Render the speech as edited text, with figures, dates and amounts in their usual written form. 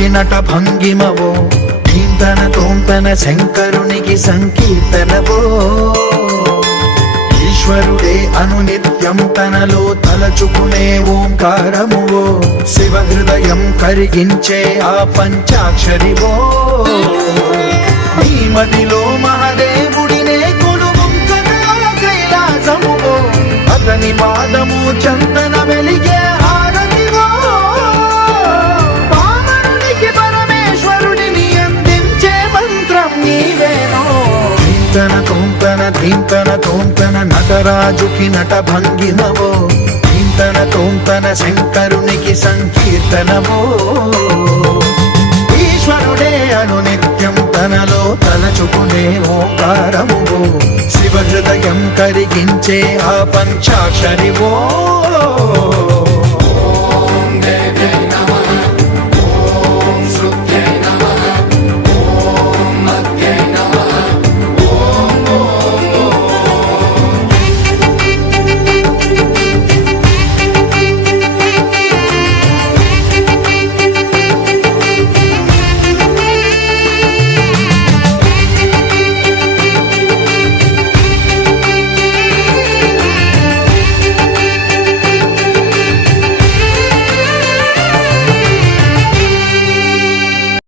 తారాజుకి నట భంగిమవో ధీంతన తోంతన శంకరునికి సంకీర్తనవో ఈశ్వరుడే అనునిత్యం తనలో తలచుకునే ఓంకారమువో శివ హృదయం కరిగించే ఆ పంచాక్షరివో నీ మదిలో మహాదేవుడినే కొలువుంచగా కైలాసమువో అతని పాదము చందన వెలిగే హారతివో పామరునికి పరమేశ్వరుడిని అందించే మంత్రం నీవేనో ధీంతన తోంతన ధీంతన తోంతన నటరాజుకి నట భంగిమవో ధీంతన తోంతన శంకరునికి సంకీర్తనవో ఈశ్వరుడే అనునిత్యం తనలో తలచుకునే ఓంకారమువో శివ హృదయం కరిగించే ఆ పంచాక్షరివో